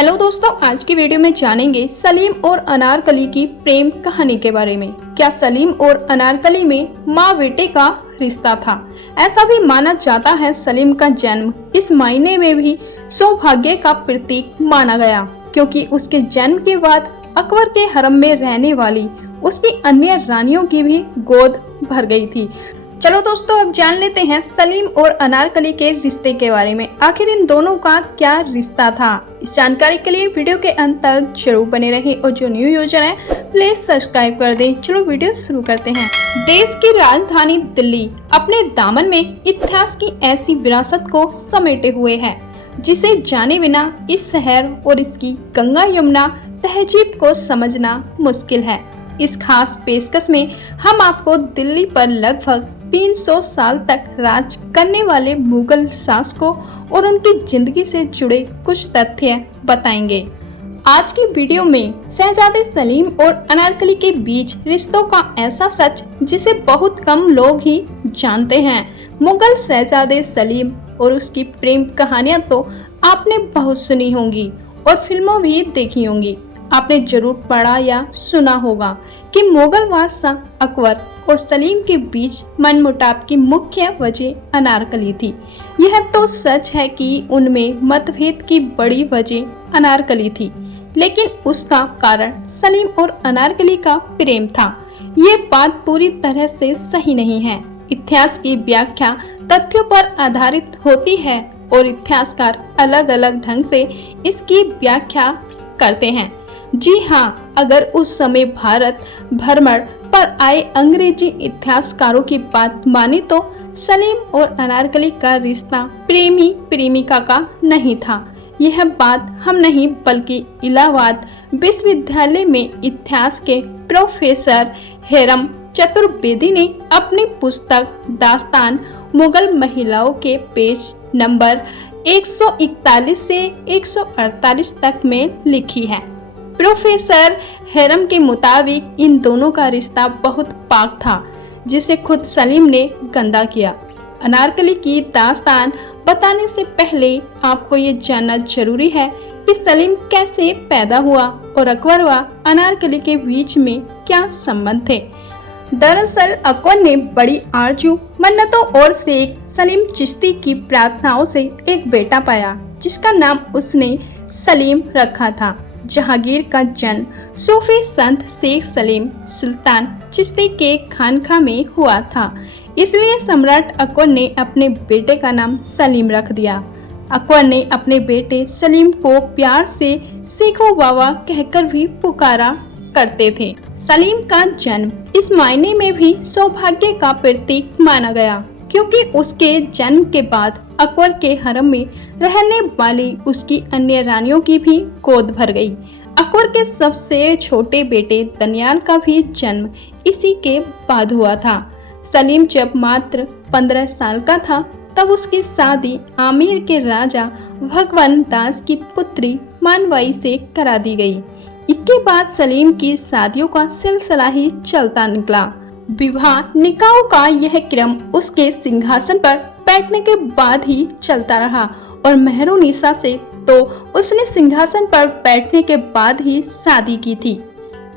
Hello दोस्तों, आज की वीडियो में जानेंगे सलीम और अनारकली की प्रेम कहानी के बारे में। क्या सलीम और अनारकली में माँ बेटे का रिश्ता था? ऐसा भी माना जाता है सलीम का जन्म इस मायने में भी सौभाग्य का प्रतीक माना गया, क्योंकि उसके जन्म के बाद अकबर के हरम में रहने वाली उसकी अन्य रानियों की भी गोद भर गई थी। चलो दोस्तों, अब जान लेते हैं सलीम और अनारकली के रिश्ते के बारे में। आखिर इन दोनों का क्या रिश्ता था? इस जानकारी के लिए वीडियो के अंत तक जरूर बने रहें और जो न्यू यूजर है प्लीज सब्सक्राइब कर दें। चलो वीडियो शुरू करते हैं। देश की राजधानी दिल्ली अपने दामन में इतिहास की ऐसी विरासत को समेटे हुए है जिसे जाने बिना इस शहर और इसकी गंगा यमुना तहजीब को समझना मुश्किल है। इस खास पेशकश में हम आपको दिल्ली पर लगभग 300 साल तक राज करने वाले मुगल शासकों और उनकी जिंदगी से जुड़े कुछ तथ्य बताएंगे। आज की वीडियो में शहजादे सलीम और अनारकली के बीच रिश्तों का ऐसा सच जिसे बहुत कम लोग ही जानते हैं। मुगल शहजादे सलीम और उसकी प्रेम कहानियां तो आपने बहुत सुनी होंगी और फिल्मों भी देखी होंगी। आपने जरूर पढ़ा या सुना होगा कि मुगल बादशाह अकबर और सलीम के बीच मनमुटाव की मुख्य वजह अनारकली थी। यह तो सच है कि उनमें मतभेद की बड़ी वजह अनारकली थी, लेकिन उसका कारण सलीम और अनारकली का प्रेम था। ये बात पूरी तरह से सही नहीं है। इतिहास की व्याख्या तथ्यों पर आधारित होती है और इतिहासकार अलग अलग ढंग से इसकी व्याख्या करते हैं। जी हाँ, अगर उस समय भारत भ्रमण पर आए अंग्रेजी इतिहासकारों की बात माने तो सलीम और अनारकली का रिश्ता प्रेमी प्रेमिका का नहीं था। यह बात हम नहीं बल्कि इलाहाबाद विश्वविद्यालय में इतिहास के प्रोफेसर हेरम चतुर्वेदी ने अपनी पुस्तक दास्तान मुगल महिलाओं के पेज नंबर 141 से 148 तक में लिखी है। प्रोफेसर हेरम के मुताबिक इन दोनों का रिश्ता बहुत पाक था, जिसे खुद सलीम ने गंदा किया। अनारकली की दास्तान बताने से पहले आपको ये जानना जरूरी है कि सलीम कैसे पैदा हुआ और अकबर व अनारकली के बीच में क्या संबंध थे। दरअसल अकबर ने बड़ी आरजू मन्नतों और शेख सलीम चिश्ती की प्रार्थनाओं से एक बेटा पाया, जिसका नाम उसने सलीम रखा था। जहांगीर का जन्म सूफी संत शेख सलीम सुल्तान चिश्ती के खानका में हुआ था, इसलिए सम्राट अकबर ने अपने बेटे का नाम सलीम रख दिया। अकबर ने अपने बेटे सलीम को प्यार से शेखो बाबा कहकर भी पुकारा करते थे। सलीम का जन्म इस मायने में भी सौभाग्य का प्रतीक माना गया, क्योंकि उसके जन्म के बाद अकबर के हरम में रहने वाली उसकी अन्य रानियों की भी गोद भर गई। अकबर के सबसे छोटे बेटे दनियाल का भी जन्म इसी के बाद हुआ था। सलीम जब मात्र 15 साल का था तब उसकी शादी आमेर के राजा भगवान दास की पुत्री मानवाई से करा दी गई। इसके बाद सलीम की शादियों का सिलसिला ही चलता निकला। विवाह निकाह का यह क्रम उसके सिंहासन पर बैठने के बाद ही चलता रहा और मेहरुनिसा से तो उसने सिंहासन पर बैठने के बाद ही शादी की थी।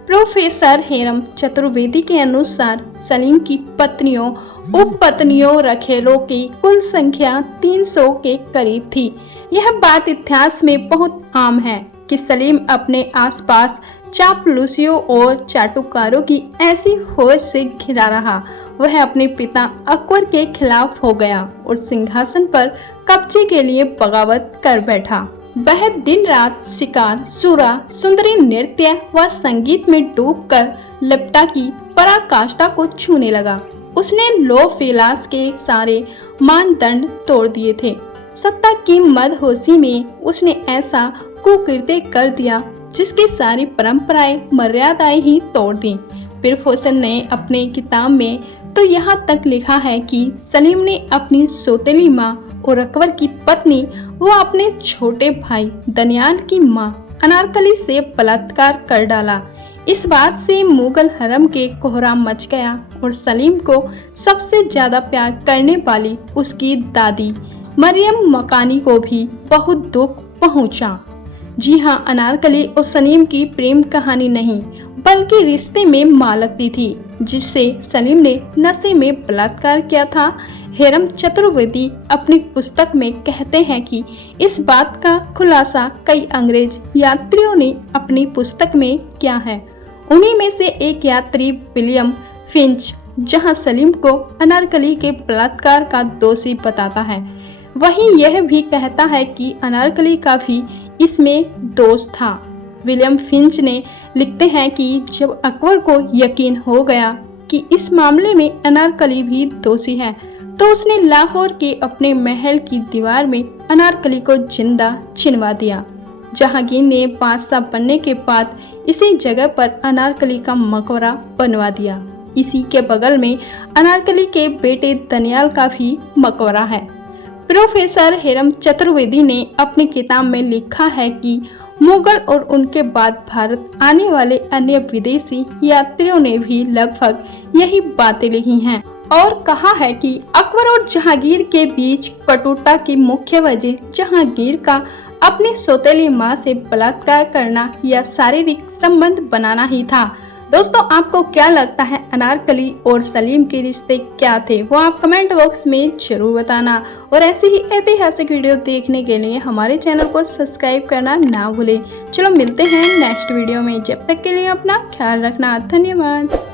प्रोफेसर हेरम चतुर्वेदी के अनुसार सलीम की पत्नियों उपपत्नियों रखेलों की कुल संख्या 300 के करीब थी। यह बात इतिहास में बहुत आम है कि सलीम अपने आसपास चापलूसियों और चाटुकारों की ऐसी होश से घिरा रहा, वह अपने पिता अकबर के खिलाफ हो गया और सिंहासन पर कब्जे के लिए बगावत कर बैठा। वह दिन रात शिकार, सूरा, सुंदरी नृत्य व संगीत में डूबकर लिप्टा की पराकाष्ठा को छूने लगा। उसने लोभ विलास के सारे मानदंड तोड़ दिए थे। सत्ता की मदहोशी में उसने ऐसा कुकृत्य कर दिया जिसकी सारी परंपराएं मर्यादाएं ही तोड़ दी। प्रोफेसर ने अपने किताब में तो यहाँ तक लिखा है कि सलीम ने अपनी सौतेली माँ और अकबर की पत्नी व अपने छोटे भाई दनियाल की माँ अनारकली से बलात्कार कर डाला। इस बात से मुगल हरम के कोहराम मच गया और सलीम को सबसे ज्यादा प्यार करने वाली उसकी दादी मरियम मकानी को भी बहुत दुख पहुंचा। जी हाँ, अनारकली और सलीम की प्रेम कहानी नहीं बल्कि रिश्ते में मां लगती थी, जिससे सलीम ने नशे में बलात्कार किया था। हेरम चतुर्वेदी अपनी पुस्तक में कहते हैं कि इस बात का खुलासा कई अंग्रेज यात्रियों ने अपनी पुस्तक में किया है। उन्हीं में से एक यात्री विलियम फिंच, जहां सलीम को अनारकली के बलात्कार का दोषी बताता है, वहीं यह भी कहता है कि अनारकली का भी इसमें दोष था। विलियम फिंच ने लिखते हैं कि जब अकबर को यकीन हो गया कि इस मामले में अनारकली भी दोषी है, तो उसने लाहौर के अपने महल की दीवार में अनारकली को जिंदा चिनवा दिया। जहांगीर ने बादशाह बनने के बाद इसी जगह पर अनारकली का मकबरा बनवा दिया। इसी के बगल में अनारकली के बेटे दनियाल का भी मकबरा है। प्रोफेसर हेरम चतुर्वेदी ने अपनी किताब में लिखा है कि मुगल और उनके बाद भारत आने वाले अन्य विदेशी यात्रियों ने भी लगभग यही बातें लिखी हैं और कहा है कि अकबर और जहांगीर के बीच कटुता की मुख्य वजह जहांगीर का अपनी सौतेली मां से बलात्कार करना या शारीरिक संबंध बनाना ही था। दोस्तों, आपको क्या लगता है अनारकली और सलीम के रिश्ते क्या थे, वो आप कमेंट बॉक्स में जरूर बताना। और ऐसी ही ऐतिहासिक वीडियो देखने के लिए हमारे चैनल को सब्सक्राइब करना ना भूलें। चलो मिलते हैं नेक्स्ट वीडियो में, जब तक के लिए अपना ख्याल रखना। धन्यवाद।